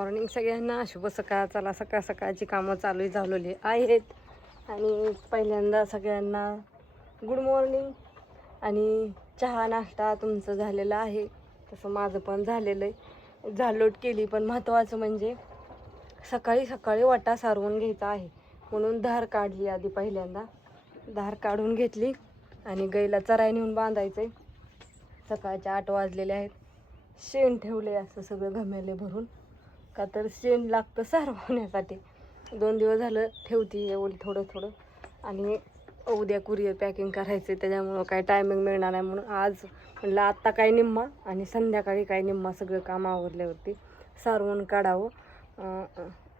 Morning सगळ्यांना, शुभ सकाळ. चला सकाळ सकाळची कामं चालू झालेली आहेत आणि पहिल्यांदा सगळ्यांना गुड मॉर्निंग. आणि चहा नाश्ता तुमचं झालेला आहे, तसं माझं पण झालेलं आहे. झालोट केली, पण महत्त्वाचं म्हणजे सकाळी सकाळी वाटा सारवून घ्यायचा आहे म्हणून धार काढली. आधी पहिल्यांदा धार काढून घेतली आणि गाईला चराई नेऊन बांधायचं आहे. सकाळचे 8 वाजलेले आहेत. शेण ठेवले असं सगळं घमेले भरून, का तर शेण लागतं सारवण्यासाठी. 2 दिवस झालं ठेवती एवढं थोडं थोडं. आणि उद्या कुरिअर पॅकिंग करायचं, त्याच्यामुळं काही टायमिंग मिळणार नाही म्हणून आज म्हणलं आत्ता काय निम्मा आणि संध्याकाळी काय निम्मा सगळं काम आवरल्यावरती सारवून काढावं.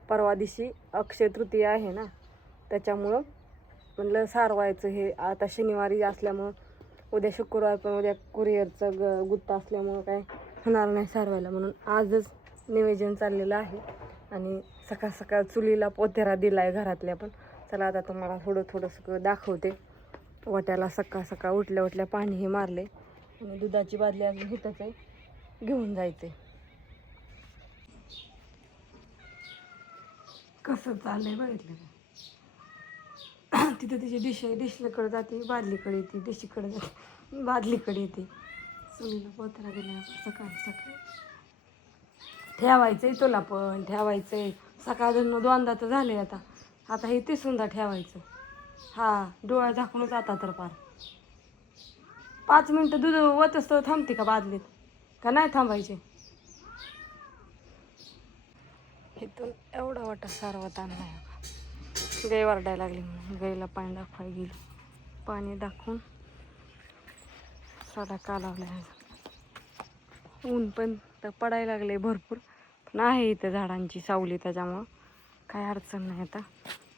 परवा दिवशी अक्षय तृतीया आहे ना, त्याच्यामुळं म्हणलं सारवायचं. हे आता शनिवारी असल्यामुळं, उद्या शुक्रवार पण उद्या कुरिअरचं गुत्ता असल्यामुळं काय होणार नाही सारवायला, म्हणून आजच नियोजन चाललेलं आहे. आणि सकाळ सकाळ चुलीला पोतेरा दिला आहे घरातल्या पण. चला आता तुम्हाला थोडं सगळं दाखवते. वाट्याला सकाळ सकाळ उठल्या उठल्या पाणीही मारले आणि दुधाची बादली अजून हिथंच आहे, घेऊन जायचे. कसं चाललंय बघितलं का? तिथं तिची डिशकडे जाते, बादलीकडे येते, डिशीकडे जाते, बादलीकडे येते. चुलीला पोतेरा दिला सकाळी सकाळी. ठेवायचंय तुला पण ठेवायचंय. सकाळ जण 2दा तर झाले आता. आता हे 3दा ठेवायचं. हा, डोळा झाकूनच आता तर पार 5 मिनटं दूध वतच तर थांबते का बादलीत, का नाही थांबायचे? इथून एवढा वाटा सारवत आणलाय. गाय वरडायला लागली म्हणून गाईला पाणी दाखवायला गेली. पाणी दाखवून साधा कालावलाय. ऊन पण तर पडायला लागले भरपूर, पण आहे इथं झाडांची सावली, त्याच्यामुळं काय अडचण नाही. आता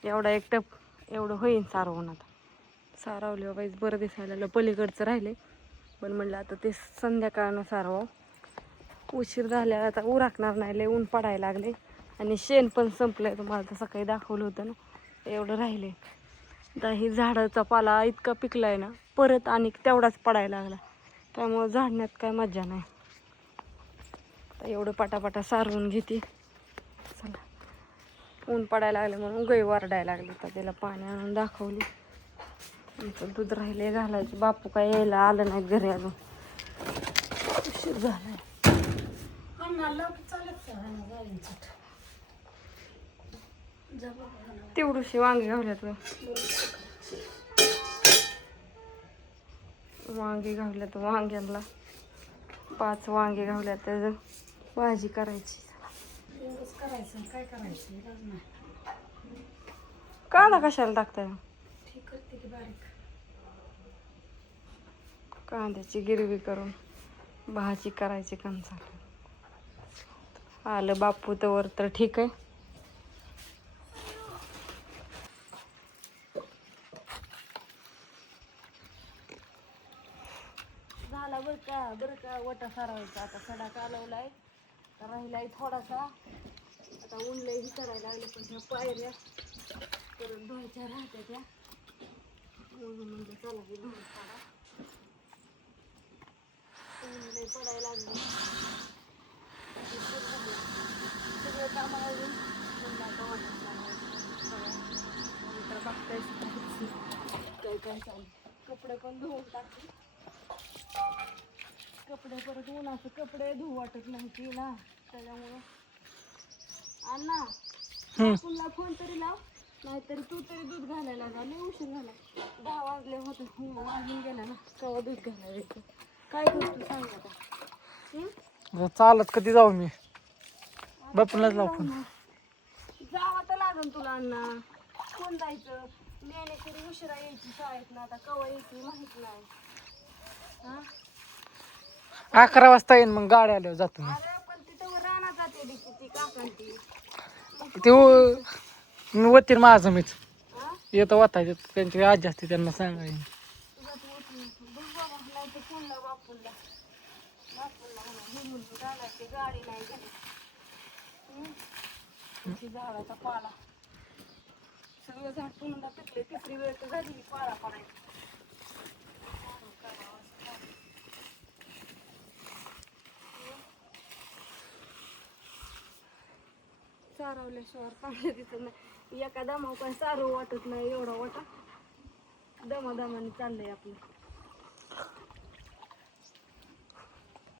एवढा एक टप एवढं होईन सारवून. आता सारवले बाईच बरं दिसायला लागलं. पलीकडचं राहिले पण म्हणलं आता ते संध्याकाळनं सारवावं. उशीर झाल्या आता उराकणार नाही, लय ऊन पडायला लागले. आणि शेण पण संपलंय, तुम्हाला तर सकाळी दाखवलं होतं ना, एवढं राहिले. आता ही झाडाचा पाला इतका पिकलाय ना, परत आणि तेवढाच पडायला लागला, त्यामुळं झाडण्यात काय मजा नाही. एवढं पटापटा सारवून घेते. चला, ऊन पडायला लागलं म्हणून गाई वरडायला लागली. तर त्याला पाणी आणून दाखवली. आमचं दूध राहिले घालायचं. बापू काय यायला आलं नाही घरी अजून, उशीर झालाय. तेवढीशी वांगी घावल्यात, वांगी घावल्यात. वांग्यांना 5 वांगे घावल्यात, त्याचं भाजी करायची. काय करायचं? कांदा कशाला टाकताय? कांद्याची गिरवी करून भाजी करायची. काम चालू आलं बापू तवर तर ठीक आहे. झाला बरं का वटा सारवायचा. आता सडा कालवलाय, राहिलाय थोडासा. आता ऊनलंही करायला लागले, पण ह्या पायऱ्या परत धुवायच्या राहत्या त्या, म्हणून म्हणजे चला हे धुवून काढा. ऊनलंही पडायला लागले, सगळं काम आवरून म्हणलं आता वाटत तर बघतायच काय काय चालू. कपडे पण धुवून टाकले. कपडे परत उन्हाचे कपडे धुवू वाटत नव्हती ना, त्याच्यामुळं. अण्णा पुन्हा फोन तरी लाव, नाहीतरी तू तरी दूध घालायला जा. लय उशीर झाला, 10 वाजले होते, वाजून गेला ना, केव्हा दूध घालायचं. काय करतो सांग आता? चालत कधी जाऊ मी? बापूलाच लाव फोन. जावं तर लागेल तुला अण्णा. कोण जायचं? ज्ञानेश्वरी उशिरा यायची शाळेत ना, आता केव्हा यायची माहित नाही. हा, 11 वाजता येईन, मग गाडी आल्यावर जातो मी. अरे पण तिथं रानात जाते ती काकांची. ते मी वतीन माझं मीच हा, येतं वाचायचं. त्यांची आजी असते, त्यांना सांगायचं. तुझा तू उठून बघ बाबा, नाही तर फोनला बापूला म्हणा हे म्हणून घालायची गाडी नाही झाली. झाडाचा पाला सगळं झाटून पिकले. 3री वेळ तर झाली पाला पडायची. चारवल्याशिवाय चांगलं दिसत नाही. एका दमाव काय चारव वाटत नाही, एवढा वाटा दमादमाने चाललंय आपलं.